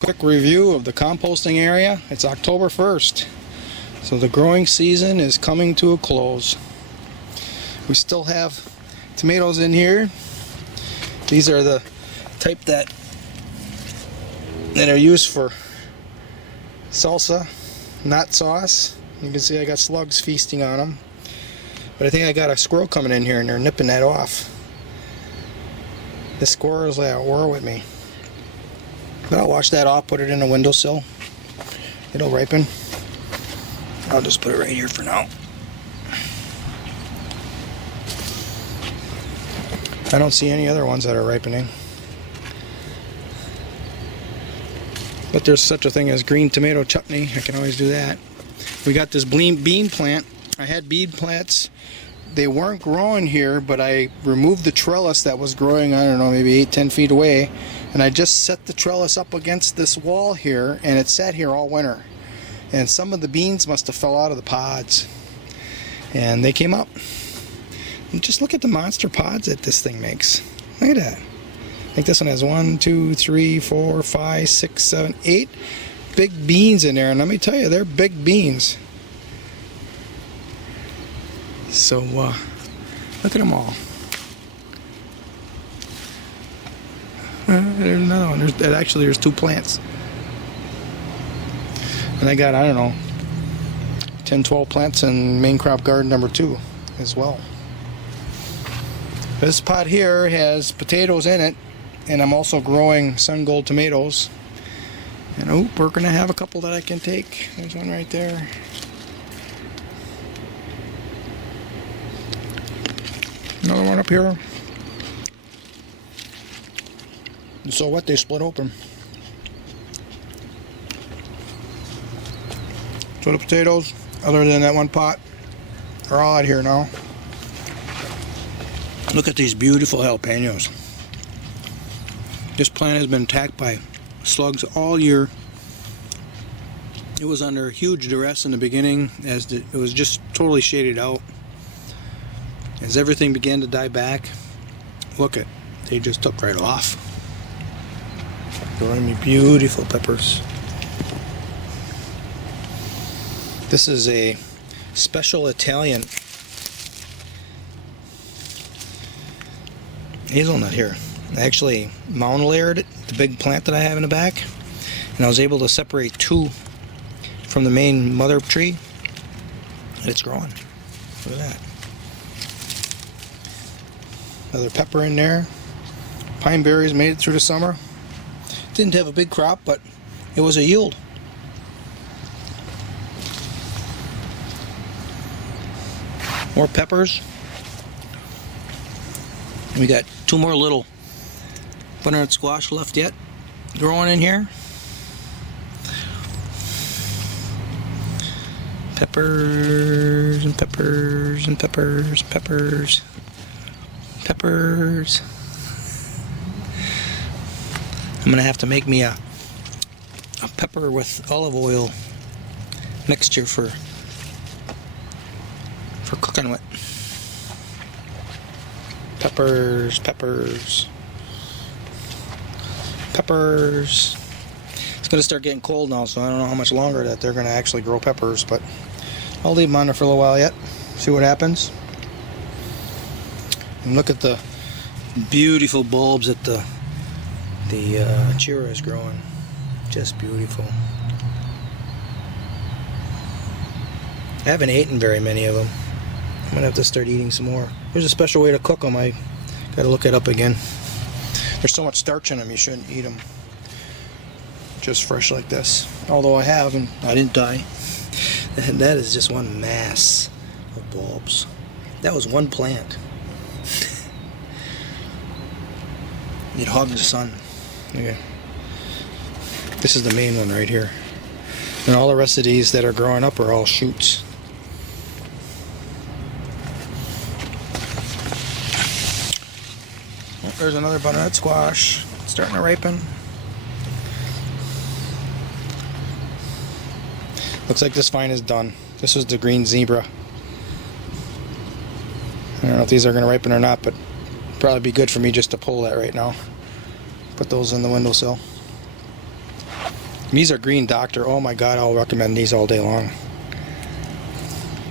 Quick review of the composting area. It's October 1st, so the growing season is coming to a close. We still have tomatoes in here. These are the type that are used for salsa, not sauce. You can see I got slugs feasting on them. But I think I got a squirrel coming in here and they're nipping that off. The squirrel is at war with me. But I'll wash that off, put it in a windowsill. It'll ripen. I'll just put it right here for now. I don't see any other ones that are ripening. But there's such a thing as green tomato chutney. I can always do that. We got this bean plant. I had bean plants. They weren't growing here, but I removed the trellis that was growing, I don't know, maybe 8-10 feet away. And I just set the trellis up against this wall here, and it sat here all winter. And some of the beans must have fell out of the pods. And they came up. And just look at the monster pods that this thing makes. Look at that. I think this one has 1, 2, 3, 4, 5, 6, 7, 8 big beans in there. And let me tell you, they're big beans. So, look at them all. There's another one. There's 2 plants. And I got, I don't know, 10, 12 plants in main crop garden number 2 as well. This pot here has potatoes in it, and I'm also growing sun gold tomatoes. And we're going to have a couple that I can take. There's one right there. Another one up here. And so what? They split open. So the potatoes, other than that one pot, are all out here now. Look at these beautiful jalapenos. This plant has been attacked by slugs all year. It was under huge duress in the beginning, as it was just totally shaded out. As everything began to die back, look at, they just took right off. Growing me beautiful peppers. This is a special Italian hazelnut here. I actually mound layered it, the big plant that I have in the back, and I was able to separate 2 from the main mother tree, and it's growing. Look at that. Another pepper in there. Pine berries made it through the summer. Didn't have a big crop, but it was a yield. More peppers. We got 2 more little butternut squash left yet growing in here. Peppers and peppers and peppers, peppers. Peppers. I'm gonna have to make me a pepper with olive oil mixture for cooking with. Peppers, peppers, peppers. It's gonna start getting cold now, so I don't know how much longer that they're gonna actually grow peppers, but I'll leave them on there for a little while yet. See what happens. And look at the beautiful bulbs that the chira is growing. Just beautiful. I haven't eaten very many of them. I'm gonna have to start eating some more. There's a special way to cook them. I gotta look it up again. There's so much starch in them, you shouldn't eat them just fresh like this. Although I have, and I didn't die. And that is just one mass of bulbs. That was one plant. It hogged the sun. Okay. This is the main one right here. And all the rest of these that are growing up are all shoots. Oh, there's another butternut squash. It's starting to ripen. Looks like this vine is done. This was the green zebra. I don't know if these are going to ripen or not, but probably be good for me just to pull that right now. Put those in the windowsill. These are Green Doctor. Oh my God, I'll recommend these all day long.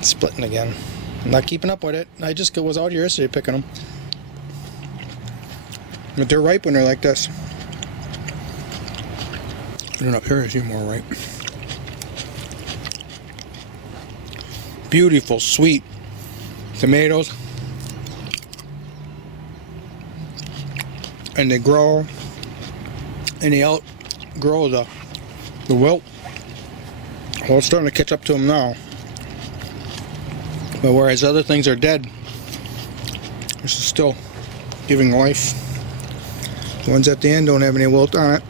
Splitting again. I'm not keeping up with it. I just was out here yesterday picking them. But they're ripe when they're like this. And up here is even more ripe. Beautiful, sweet tomatoes. And they grow, and they outgrow the wilt. Well, it's starting to catch up to them now. But whereas other things are dead, this is still giving life. The ones at the end don't have any wilt on it.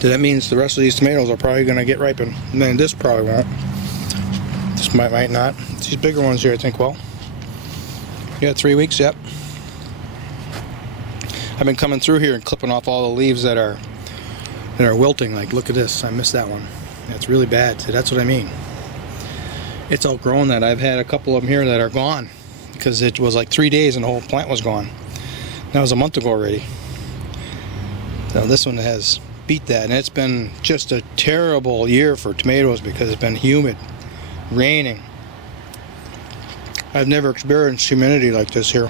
So that means the rest of these tomatoes are probably going to get ripened. And then this probably won't. This might not. These bigger ones here, I think, well. Yeah, 3 weeks, yep. I've been coming through here and clipping off all the leaves that are wilting. Like, look at this. I missed that one. That's really bad. So that's what I mean. It's outgrown that. I've had a couple of them here that are gone because it was like 3 days and the whole plant was gone. That was a month ago already. So this one has beat that, and it's been just a terrible year for tomatoes because it's been humid, raining. I've never experienced humidity like this here.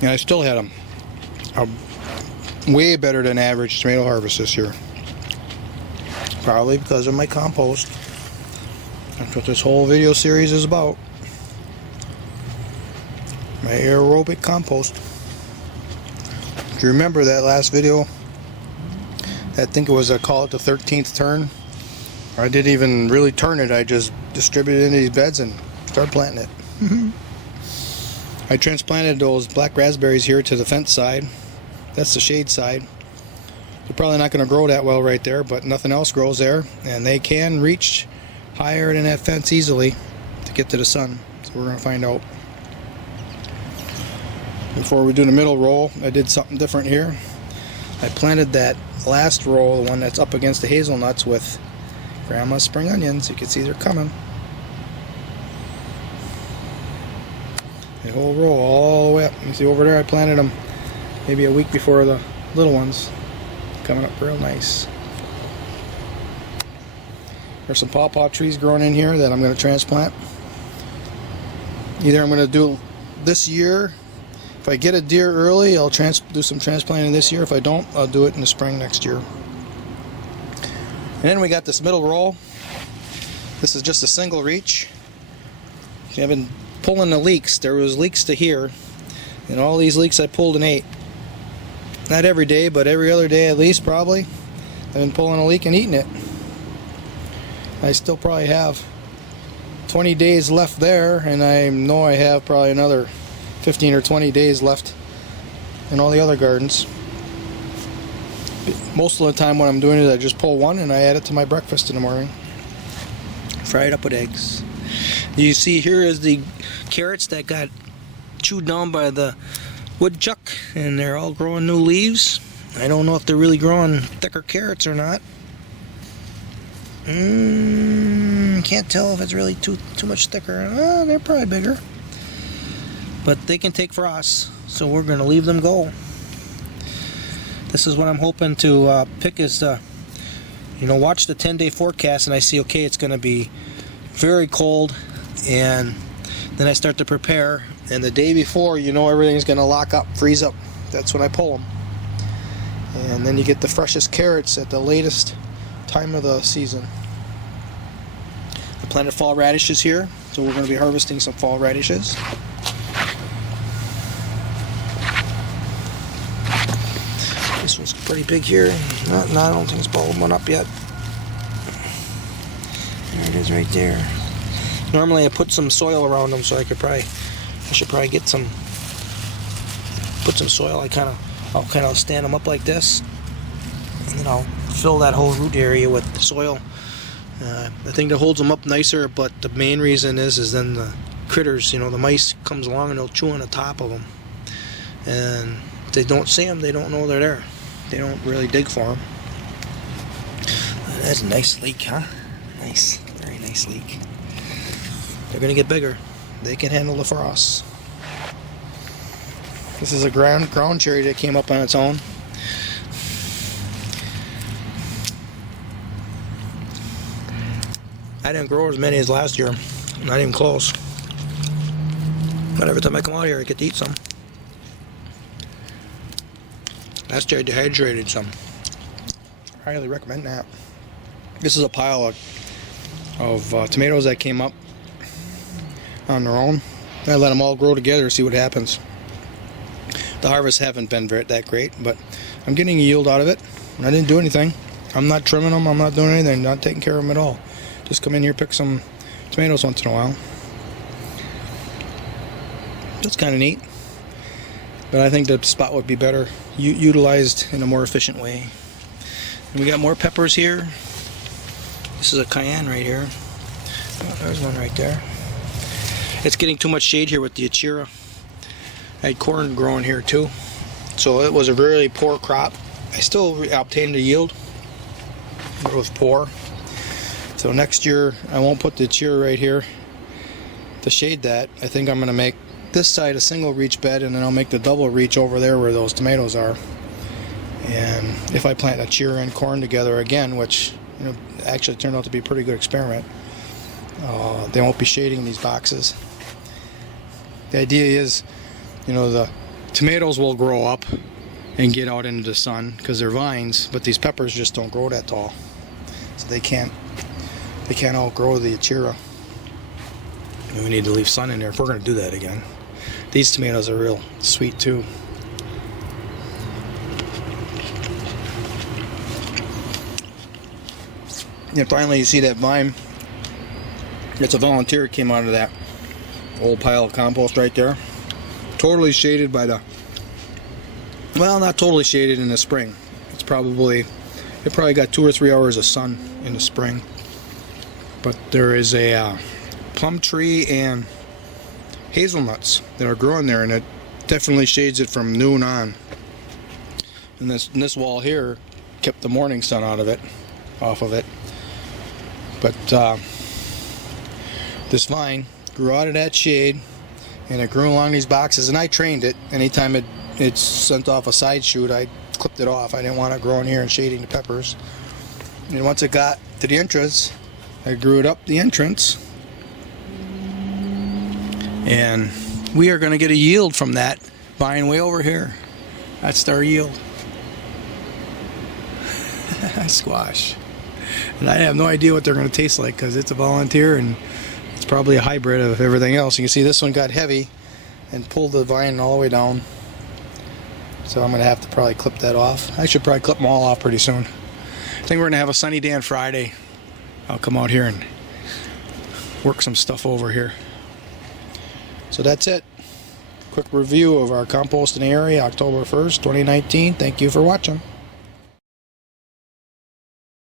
And I still had a way better than average tomato harvest this year. Probably because of my compost. That's what this whole video series is about. My aerobic compost. Do you remember that last video? I think it was, I call it the 13th turn. I didn't even really turn it. I just distributed it into these beds and started planting it. I transplanted those black raspberries here to the fence side. That's the shade side. They're probably not going to grow that well right there, but nothing else grows there, and they can reach higher than that fence easily to get to the sun. So we're going to find out. Before we do the middle row, I did something different here. I planted that last row, the one that's up against the hazelnuts, with Grandma's spring onions. You can see they're coming. The whole row all the way up. You see over there I planted them maybe a week before the little ones. Coming up real nice. There's some pawpaw trees growing in here that I'm going to transplant. Either I'm going to do this year. If I get a deer early, I'll do some transplanting this year. If I don't, I'll do it in the spring next year. And then we got this middle row. This is just a single reach. I've been pulling the leeks. There was leeks to here, and all these leeks I pulled and ate. Not every day, but every other day at least, probably. I've been pulling a leek and eating it. I still probably have 20 days left there, and I know I have probably another 15 or 20 days left in all the other gardens. Most of the time when I'm doing it, I just pull one and I add it to my breakfast in the morning. Fry it up with eggs. You see here is the carrots that got chewed down by the woodchuck, and they're all growing new leaves. I don't know if they're really growing thicker carrots or not. Can't tell if it's really too much thicker. They're probably bigger. But they can take frost, so we're going to leave them go. This is what I'm hoping to pick is, watch the 10-day forecast, and I see, okay, it's going to be very cold, and then I start to prepare, and the day before, everything's going to lock up, freeze up. That's when I pull them. And then you get the freshest carrots at the latest time of the season. I planted fall radishes here, so we're going to be harvesting some fall radishes. This one's pretty big here. No, I don't think it's bulbing one up yet. There it is right there. Normally I put some soil around them, so I should probably get put some soil. I'll kind of stand them up like this, and then I'll fill that whole root area with soil. The thing that holds them up nicer, but the main reason is then the critters, the mice comes along and they'll chew on the top of them, and if they don't see them, they don't know they're there. They don't really dig for them. That's a nice leek, huh? Nice, very nice leek. They're gonna get bigger. They can handle the frost. This is a ground cherry that came up on its own. I didn't grow as many as last year. Not even close. But every time I come out here, I get to eat some. Last year I dehydrated some. Highly recommend that. This is a pile of tomatoes that came up on their own. I let them all grow together, see what happens. The harvests haven't been that great, but I'm getting a yield out of it. I didn't do anything. I'm not trimming them. I'm not doing anything. Not taking care of them at all. Just come in here, pick some tomatoes once in a while. That's kind of neat. But I think the spot would be better utilized in a more efficient way. And we got more peppers here. This is a cayenne right here. Oh, there's one right there. It's getting too much shade here with the achira. I had corn growing here too. So it was a really poor crop. I still obtained a yield. It was poor. So next year I won't put the achira right here to shade that. I think I'm going to make this side a single reach bed, and then I'll make the double reach over there where those tomatoes are. And if I plant achira and corn together again, which actually turned out to be a pretty good experiment, they won't be shading these boxes. The idea is, the tomatoes will grow up and get out into the sun because they're vines, but these peppers just don't grow that tall, so they can't outgrow the achira. And we need to leave sun in there if we're going to do that again. These tomatoes are real sweet too. And finally you see that vine. It's a volunteer came out of that old pile of compost right there. Totally shaded by the, well, not totally shaded in the spring. It probably got 2 or 3 hours of sun in the spring. But there is a plum tree and hazelnuts that are growing there, and it definitely shades it from noon on. And this wall here kept the morning sun off of it. But this vine grew out of that shade, and it grew along these boxes, and I trained it. Anytime it sent off a side shoot, I clipped it off. I didn't want it growing here and shading the peppers. And once it got to the entrance, I grew it up the entrance, and we are going to get a yield from that vine way over here. That's our yield. Squash. And I have no idea what they're going to taste like because it's a volunteer and it's probably a hybrid of everything else. You can see this one got heavy and pulled the vine all the way down. So I'm going to have to probably clip that off. I should probably clip them all off pretty soon. I think we're going to have a sunny day on Friday. I'll come out here and work some stuff over here. So that's it. Quick review of our composting area, October 1st, 2019. Thank you for watching.